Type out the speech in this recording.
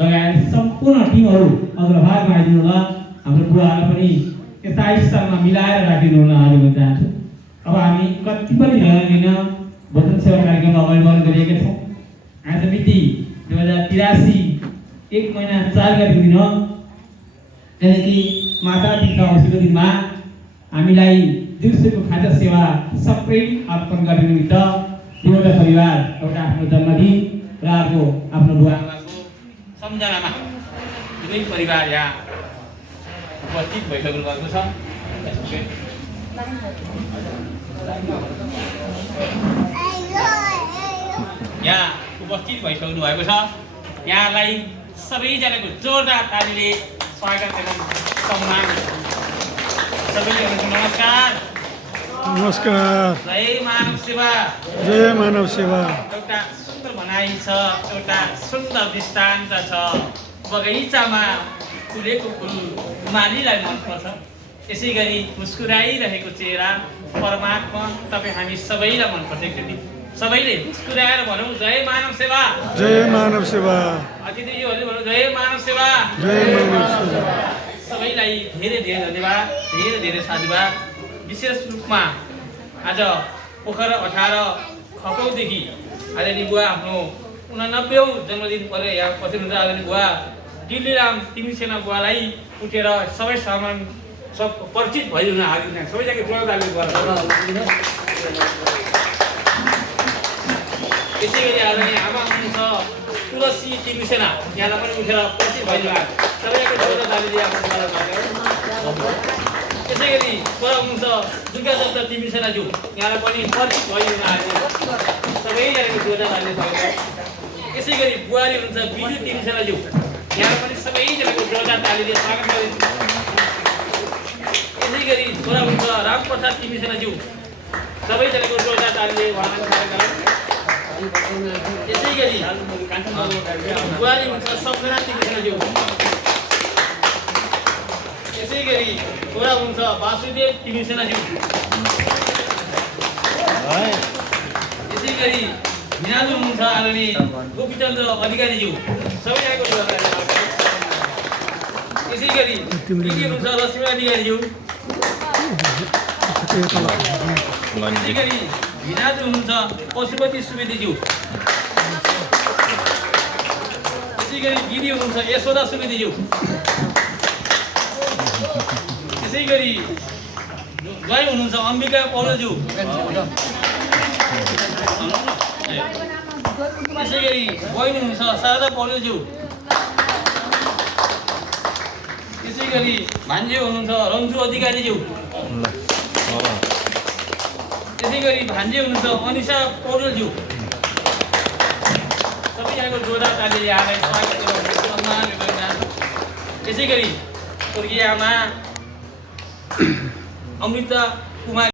लगायत सम्पूर्ण टिमहरू अग्रभागमा आइदिनु होला। हाम्रो बुवालाई पनि यस्ता स्थानमा मिलाएर राखिदिनु होला आज भन्न चाहन्छु। अब हामी कति पनि लिन वचन सेवा कार्यक्रम अगाडि बढ्न गरिएका छौँ। आज मिति 2083 1 महिना 4 गते दिन त्यहाँदेखि माता पिता औँसीको दिनमा हामीलाई दिउँसोको खाजा सेवा सबै अर्पण गर्ने निमित्त दुवटा परिवार एउटा आफ्नो जन्मदिन र अर्को आफ्नो बुवा आमाको सम्झनामा दुवै परिवार यहाँ उपस्थित भइसक्नु भएको छ। यहाँ उपस्थित भइसक्नु भएको छ। यहाँलाई सबैजनाको जोरदार तालीले स्वागत एवं सम्मान। सबैले नमस्कार। नमस्कार। जय मानव सेवा। जय मानव सेवा। एउटा सुन्दर भनाइ छ, एउटा सुन्दर दृष्टान्त छ। बगैँचामा फुलेको फुल मालीलाई मनपर्छ, यसै गरी मुस्कुराइरहेको चेहरा परमात्मा तपाईँ हामी सबैलाई मनपर्छ। एकचोटि सबैले मुस्कुराएर भनौँ जय मानव सेवा। जय मानव सेवा। अतिथिज्यूहरूले भनौँ जय मानव सेवा। जय मानव सेवा। सबैलाई धेरै धेरै धन्यवाद, धेरै धेरै साधुवाद। विशेष रूपमा आज पोखरा 18 खपौदेखि आदरणीय बुवा आफ्नो 89औं जन्मदिन परेर यहाँ पसिनुहुन्छ। आदरणीय बुवा दिल्लीराम तिमीसेना बुवालाई उठेर सबै सामान सब परिचित भइदिनु हालिदिनु सबैजना जोरदारले गर्नु। यसै गरी आदरणीय आमा हुनुहुन्छ तुलसी तिमीसेना, यहाँलाई पनि उठेर परिचित भइदिनु सबैको जोरदारले यसै गरी छोरा हुनुहुन्छ दुर्गा दत्त तिमीसेनाज्यू, यहाँलाई पनि परिचित भइदिनु सबैजनाको जोरदारले स्वागत। यसै गरी बुहारी हुनुहुन्छ बिजु तिमीसेनाज्यू, यहाँ पनि सबैजनाको जोरदार तालीले स्वागत गरिदिनु। यसै गरी छोरा हुन्छ रामप्रसाद तिमीसेनाज्यू, सबैजनाको जोरदार तालीले उहाँलाई स्वागत गरौँ। यसै गरी बुहारी हुन्छ सपना तिमीसेनाज्यू। यसै गरी छोरा हुन्छ वासुदेव तिमीसेनाज्यू। यसै गरी भिनाजु हुनुहुन्छ आदरणीय गोपीचन्द्र अधिकारीज्यू, सबैजनाको जोरदार। यसै गरी हुनुहुन्छ लक्ष्मी अधिकारीज्यू। यसै गरी भिनाजु हुनुहुन्छ पशुपति सुवेदीज्यू। यसै गरी गिरी हुनुहुन्छ यशोदा सुवेदीज्यू। यसै गरी जय हुनुहुन्छ अम्बिका पौडेलज्यू। यसै गरी बहिनी हुनुहुन्छ शारदा पौडेलज्यू। यसै गरी भान्जे हुनुहुन्छ रन्जु अधिकारीज्यू। यसै गरी भान्जे हुनुहुन्छ अनिसा पौडेलज्यू। सबैजनाको जोरदार तालीले यहाँलाई स्वागत सम्मान गरिन्छ। यसै गरी स्वर्गीय आमा अमृता कुमारी